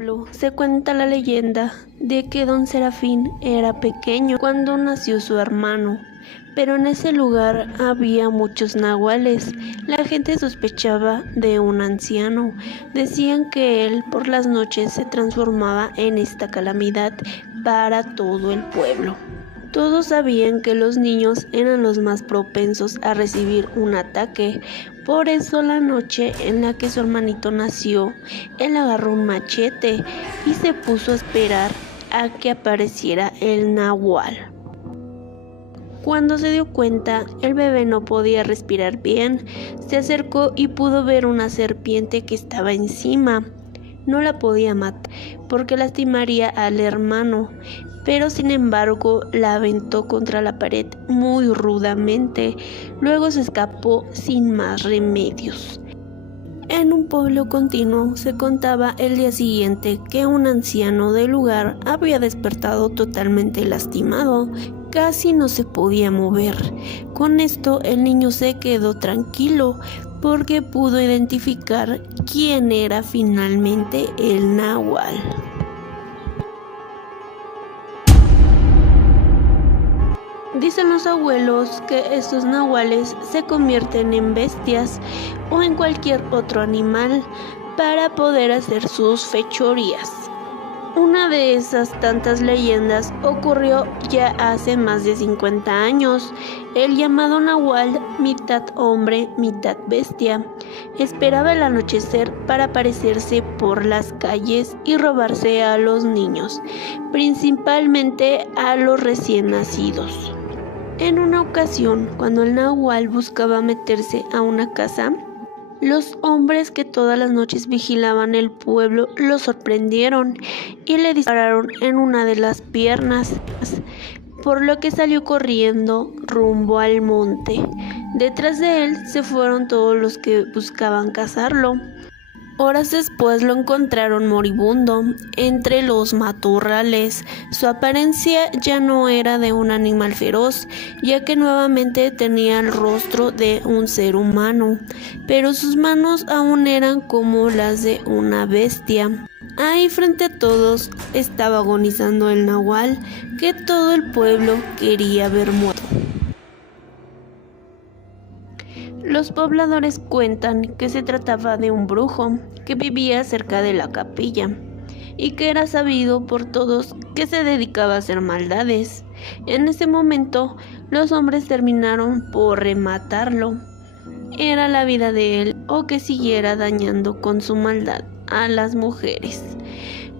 pueblo se cuenta la leyenda de que don Serafín era pequeño cuando nació su hermano, pero en ese lugar había muchos nahuales. La gente sospechaba de un anciano. Decían que él por las noches se transformaba en esta calamidad para todo el pueblo. Todos sabían que los niños eran los más propensos a recibir un ataque. Por eso la noche en la que su hermanito nació, él agarró un machete y se puso a esperar a que apareciera el nahual. Cuando se dio cuenta, el bebé no podía respirar bien. Se acercó y pudo ver una serpiente que estaba encima. No la podía matar porque lastimaría al hermano, pero sin embargo la aventó contra la pared muy rudamente. Luego se escapó sin más remedios. En un pueblo continuo se contaba el día siguiente que un anciano del lugar había despertado totalmente lastimado. Casi no se podía mover. Con esto el niño se quedó tranquilo porque pudo identificar quién era finalmente el nahual. Dicen los abuelos que estos nahuales se convierten en bestias o en cualquier otro animal para poder hacer sus fechorías. Una de esas tantas leyendas ocurrió ya hace más de 50 años. El llamado nahual, mitad hombre, mitad bestia, esperaba el anochecer para aparecerse por las calles y robarse a los niños, principalmente a los recién nacidos. En una ocasión, cuando el nahual buscaba meterse a una casa, los hombres que todas las noches vigilaban el pueblo lo sorprendieron y le dispararon en una de las piernas, por lo que salió corriendo rumbo al monte. Detrás de él se fueron todos los que buscaban cazarlo. Horas después lo encontraron moribundo entre los matorrales. Su apariencia ya no era de un animal feroz, ya que nuevamente tenía el rostro de un ser humano, pero sus manos aún eran como las de una bestia. Ahí frente a todos estaba agonizando el nahual, que todo el pueblo quería ver muerto. Los pobladores cuentan que se trataba de un brujo que vivía cerca de la capilla y que era sabido por todos que se dedicaba a hacer maldades. En ese momento, los hombres terminaron por rematarlo. Era la vida de él o que siguiera dañando con su maldad a las mujeres.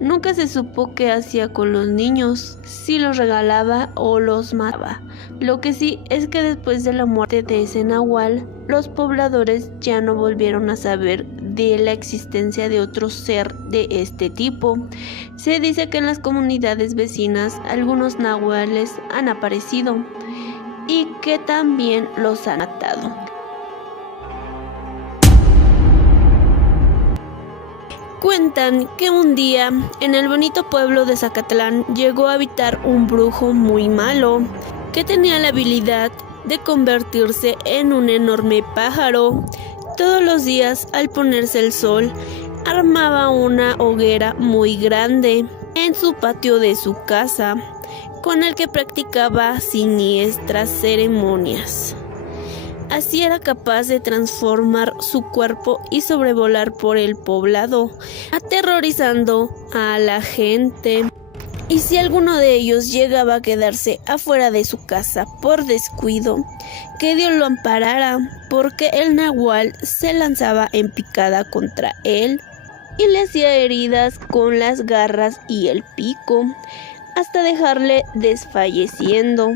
Nunca se supo qué hacía con los niños, si los regalaba o los mataba. Lo que sí es que después de la muerte de ese nahual, los pobladores ya no volvieron a saber de la existencia de otro ser de este tipo. Se dice que en las comunidades vecinas algunos nahuales han aparecido y que también los han matado. Cuentan que un día en el bonito pueblo de Zacatlán llegó a habitar un brujo muy malo que tenía la habilidad de convertirse en un enorme pájaro. Todos los días al ponerse el sol armaba una hoguera muy grande en su patio de su casa con el que practicaba siniestras ceremonias. Así era capaz de transformar su cuerpo y sobrevolar por el poblado, aterrorizando a la gente. Y si alguno de ellos llegaba a quedarse afuera de su casa por descuido, que Dios lo amparara, porque el nahual se lanzaba en picada contra él y le hacía heridas con las garras y el pico, hasta dejarle desfalleciendo.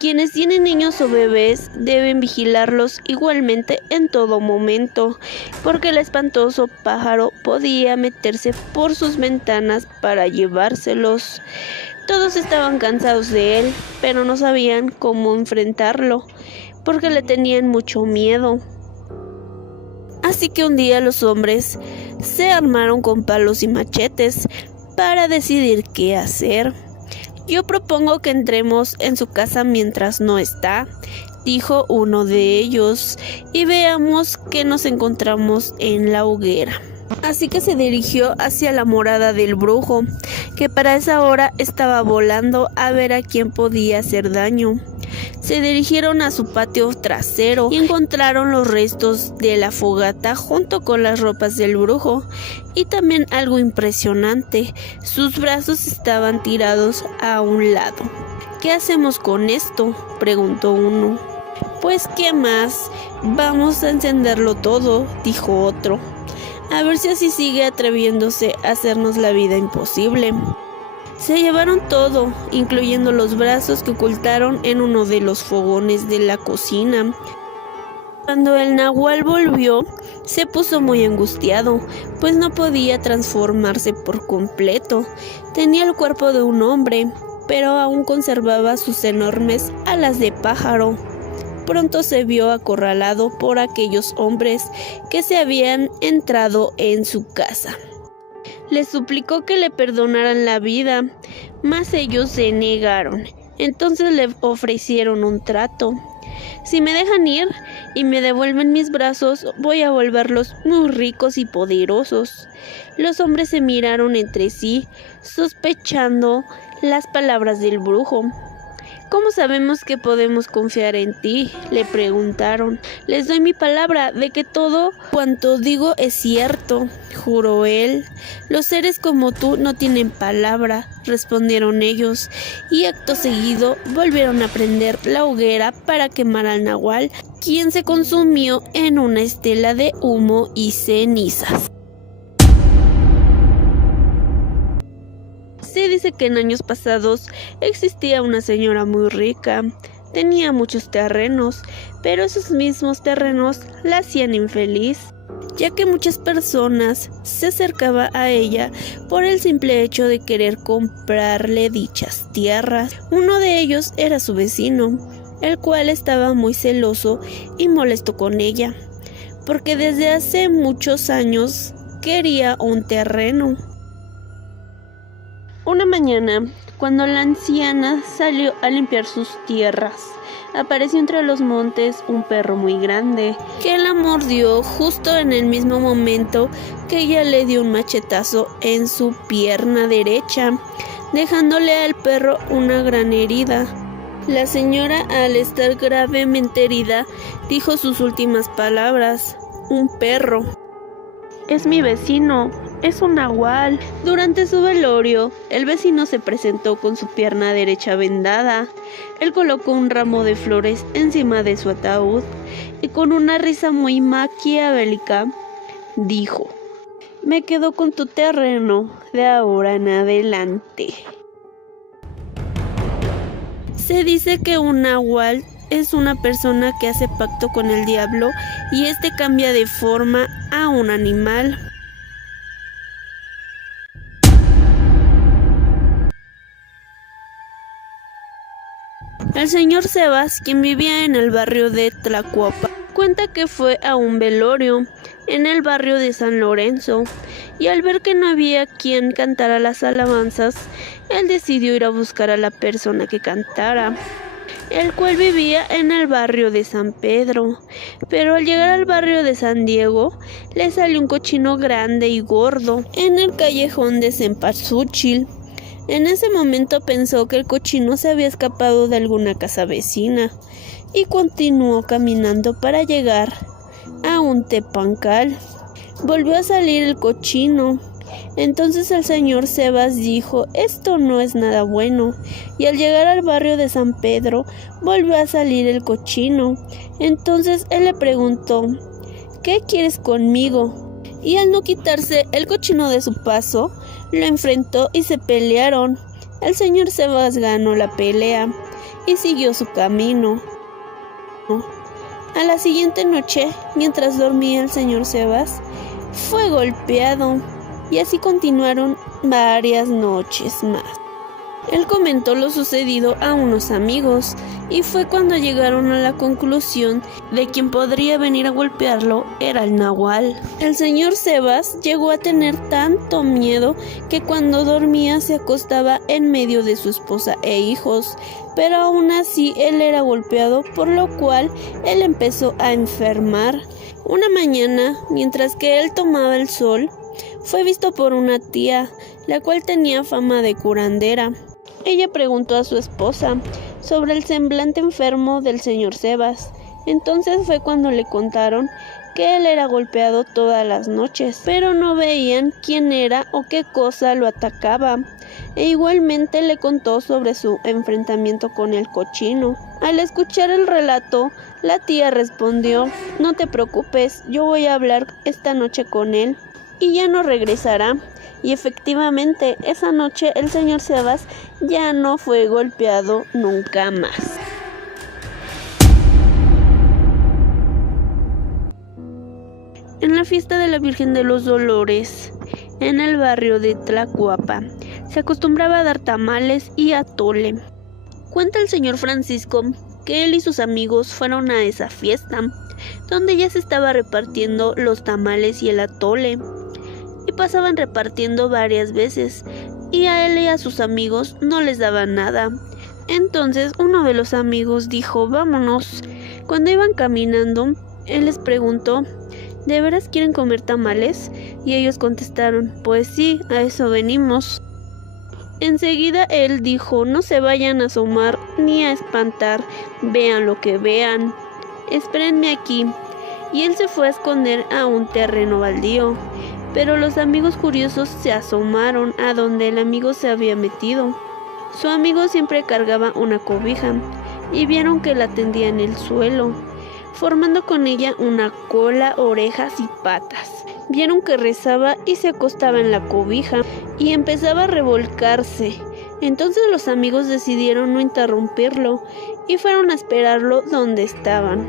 Quienes tienen niños o bebés deben vigilarlos igualmente en todo momento, porque el espantoso pájaro podía meterse por sus ventanas para llevárselos. Todos estaban cansados de él, pero no sabían cómo enfrentarlo, porque le tenían mucho miedo. Así que un día los hombres se armaron con palos y machetes para decidir qué hacer. «Yo propongo que entremos en su casa mientras no está», dijo uno de ellos, «y veamos qué nos encontramos en la hoguera». Así que se dirigió hacia la morada del brujo, que para esa hora estaba volando a ver a quién podía hacer daño. Se dirigieron a su patio trasero y encontraron los restos de la fogata junto con las ropas del brujo, y también algo impresionante, sus brazos estaban tirados a un lado. ¿Qué hacemos con esto?, preguntó uno. Pues ¿qué más? Vamos a encenderlo todo, dijo otro. A ver si así sigue atreviéndose a hacernos la vida imposible. Se llevaron todo, incluyendo los brazos que ocultaron en uno de los fogones de la cocina. Cuando el nahual volvió, se puso muy angustiado, pues no podía transformarse por completo. Tenía el cuerpo de un hombre, pero aún conservaba sus enormes alas de pájaro. Pronto se vio acorralado por aquellos hombres que se habían entrado en su casa. Le suplicó que le perdonaran la vida, mas ellos se negaron. Entonces le ofrecieron un trato. Si me dejan ir y me devuelven mis brazos, voy a volverlos muy ricos y poderosos. Los hombres se miraron entre sí, sospechando las palabras del brujo. ¿Cómo sabemos que podemos confiar en ti?, le preguntaron. Les doy mi palabra de que todo cuanto digo es cierto, juró él. Los seres como tú no tienen palabra, respondieron ellos, y acto seguido volvieron a prender la hoguera para quemar al nahual, quien se consumió en una estela de humo y cenizas. Se dice que en años pasados existía una señora muy rica. Tenía muchos terrenos, pero esos mismos terrenos la hacían infeliz, ya que muchas personas se acercaban a ella por el simple hecho de querer comprarle dichas tierras. Uno de ellos era su vecino, el cual estaba muy celoso y molesto con ella, porque desde hace muchos años quería un terreno. Una mañana, cuando la anciana salió a limpiar sus tierras, apareció entre los montes un perro muy grande, que la mordió justo en el mismo momento que ella le dio un machetazo en su pierna derecha, dejándole al perro una gran herida. La señora, al estar gravemente herida, dijo sus últimas palabras: «Un perro. Es mi vecino, es un nahual». Durante su velorio, el vecino se presentó con su pierna derecha vendada. Él colocó un ramo de flores encima de su ataúd y con una risa muy maquiavélica dijo: «Me quedo con tu terreno de ahora en adelante». Se dice que un nahual es una persona que hace pacto con el diablo y este cambia de forma a un animal. El señor Sebas, quien vivía en el barrio de Tlacuapa, cuenta que fue a un velorio en el barrio de San Lorenzo y al ver que no había quien cantara las alabanzas, él decidió ir a buscar a la persona que cantara, el cual vivía en el barrio de San Pedro. Pero al llegar al barrio de San Diego, le salió un cochino grande y gordo en el callejón de Cempasúchil. En ese momento pensó que el cochino se había escapado de alguna casa vecina y continuó caminando para llegar a un tepancal. Volvió a salir el cochino. Entonces el señor Sebas dijo: «Esto no es nada bueno», y al llegar al barrio de San Pedro volvió a salir el cochino. Entonces él le preguntó: «¿Qué quieres conmigo?», y al no quitarse el cochino de su paso, lo enfrentó y se pelearon. El señor Sebas ganó la pelea y siguió su camino. A la siguiente noche, mientras dormía el señor Sebas, fue golpeado. Y así continuaron varias noches más. Él comentó lo sucedido a unos amigos y fue cuando llegaron a la conclusión de quien podría venir a golpearlo era el nahual. El señor Sebas llegó a tener tanto miedo que cuando dormía se acostaba en medio de su esposa e hijos, pero aún así él era golpeado, por lo cual él empezó a enfermar. Una mañana, mientras que él tomaba el sol, Fue visto por una tía, la cual tenía fama de curandera. Ella preguntó a su esposa sobre el semblante enfermo del señor Sebas. Entonces fue cuando le contaron que él era golpeado todas las noches, pero no veían quién era o qué cosa lo atacaba. E igualmente le contó sobre su enfrentamiento con el cochino. Al escuchar el relato, la tía respondió: no te preocupes, yo voy a hablar esta noche con él y ya no regresará. Y efectivamente, esa noche el señor Sebas ya no fue golpeado nunca más. En la fiesta de la Virgen de los Dolores, en el barrio de Tlacuapa, se acostumbraba a dar tamales y atole. Cuenta el señor Francisco que él y sus amigos fueron a esa fiesta, donde ya se estaba repartiendo los tamales y el atole, y pasaban repartiendo varias veces, y a él y a sus amigos no les daban nada. Entonces uno de los amigos dijo: vámonos. Cuando iban caminando, él les preguntó: ¿de veras quieren comer tamales? Y ellos contestaron: pues sí, a eso venimos. Enseguida él dijo: no se vayan a asomar ni a espantar, vean lo que vean, espérenme aquí. Y él se fue a esconder a un terreno baldío, pero los amigos curiosos se asomaron a donde el amigo se había metido. Su amigo siempre cargaba una cobija, y vieron que la tendía en el suelo, formando con ella una cola, orejas y patas. Vieron que rezaba y se acostaba en la cobija y empezaba a revolcarse. Entonces los amigos decidieron no interrumpirlo y fueron a esperarlo donde estaban.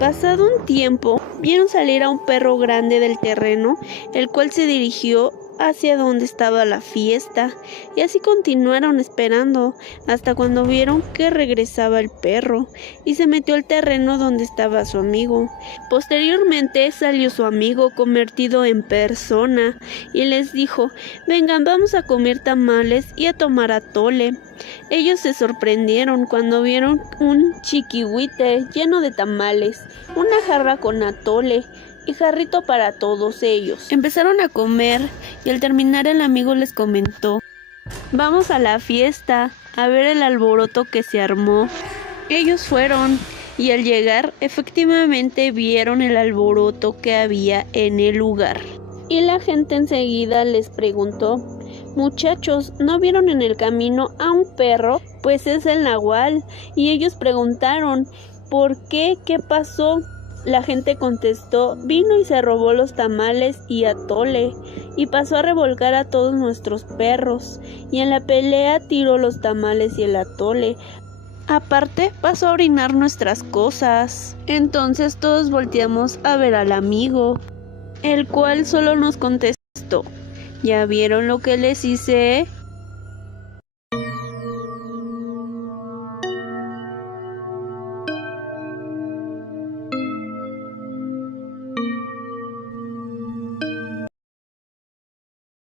Pasado un tiempo, vieron salir a un perro grande del terreno, el cual se dirigió hacia donde estaba la fiesta, y así continuaron esperando hasta cuando vieron que regresaba el perro y se metió al terreno donde estaba su amigo. Posteriormente salió su amigo convertido en persona y les dijo: vengan, vamos a comer tamales y a tomar atole. Ellos se sorprendieron cuando vieron un chiquihuite lleno de tamales, una jarra con atole y jarrito para todos ellos. Empezaron a comer y al terminar el amigo les comentó: vamos a la fiesta a ver el alboroto que se armó. Ellos fueron y al llegar efectivamente vieron el alboroto que había en el lugar. Y la gente enseguida les preguntó: muchachos, ¿no vieron en el camino a un perro? Pues es el nahual. Y ellos preguntaron: ¿por qué? ¿Qué pasó? La gente contestó: vino y se robó los tamales y atole, y pasó a revolcar a todos nuestros perros, y en la pelea tiró los tamales y el atole. Aparte, pasó a orinar nuestras cosas. Entonces todos volteamos a ver al amigo, el cual solo nos contestó: ¿ya vieron lo que les hice?